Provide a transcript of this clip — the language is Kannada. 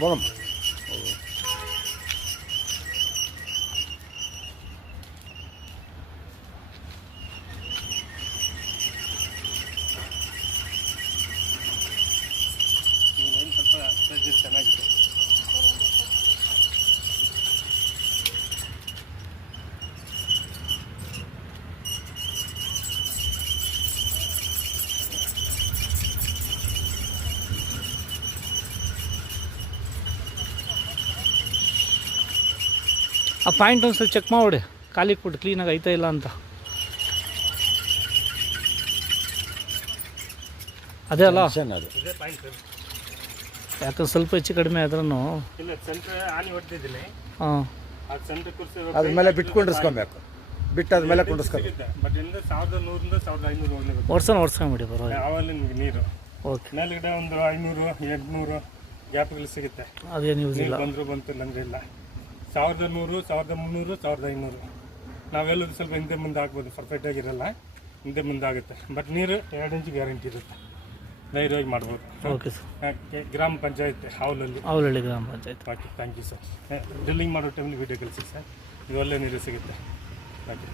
ಹೋಗಮ್ಮ. ಸ್ವಲ್ಪ ಚೆನ್ನಾಗಿದೆ. ಆ ಪಾಯಿಂಟ್ ಒಂದ್ಸರಿ ಚೆಕ್ ಮಾಡಿ ಕಾಲಿಗೆ ಕೊಟ್ಟು ಕ್ಲೀನಾಗಿ ಐತಾ ಇಲ್ಲ ಅಂತ. ಅದೇ ಅಲ್ಲ, ಅದು ಇದೇ ಪಾಯಿಂಟ್. ಯಾಕಂದ್ರೆ ಸ್ವಲ್ಪ ಹೆಚ್ಚು ಕಡಿಮೆ ಆದ್ರೂ ಇಲ್ಲ, ಸೆಂಟ್ರ್ ಆನಿ ಹೊಡೆದಿದ್ದೀನಿ. ಹಾಂ, ಅದು ಸೆಂಟ್ರ್ ಕುರ್ಸಿ ಅದ್ರ ಮೇಲೆ ಬಿಟ್ಟು ಕುಂಡಿಸ್ಕೊಬೇಕು. ಬಿಟ್ಟು ಅದ್ಮೇಲೆ ಕುಂಡಿಸ್ಕೋಬೇಕು. ಬಟ್ ಇಂದ 1100 1500 ಹೋಗ್ಲೇಬೇಕು. ಓಡಿಸ್ಕೊಂಬಿಡಿ ಪರವಾಗಿಲ್ಲ. ಯಾವಾಗಲೂ ನಿಮಗೆ ನೀರು ಓಕೆ, ಮೇಲ್ಗಡೆ ಒಂದು 500 800 ಗ್ಯಾಪ್ಗಳು ಸಿಗುತ್ತೆ. ಅದೇನು ಯೂಸ್ ಇಲ್ಲ. ಬಂದರೂ ಬಂತು ಇಲ್ಲಂದ್ರೆ ಇಲ್ಲ. 1100 1300 1500 ನಾವೆಲ್ಲರೂ ಸ್ವಲ್ಪ ಹಿಂದೆ ಮುಂದೆ ಆಗ್ಬೋದು, ಪರ್ಫೆಕ್ಟಾಗಿರಲ್ಲ, ಹಿಂದೆ ಮುಂದೆ ಆಗುತ್ತೆ. ಬಟ್ ನೀರು 2 ಇಂಚ್ ಗ್ಯಾರಂಟಿ ಇರುತ್ತೆ, ಧೈರ್ಯವಾಗಿ ಮಾಡ್ಬೋದು. Okay sir. ಗ್ರಾಮ ಪಂಚಾಯತ್ ಹಾವಲಲ್ಲಿ. ಅವಲಹಳ್ಳಿ ಗ್ರಾಮ panchayat. Okay, thank you sir. Drilling ಮಾಡೋ ಟೈಮಲ್ಲಿ ವೀಡಿಯೋ ಕಳಿಸಿ ಸರ್, ಇದು ಒಳ್ಳೆ ನೀರು ಸಿಗುತ್ತೆ. ಓಕೆ.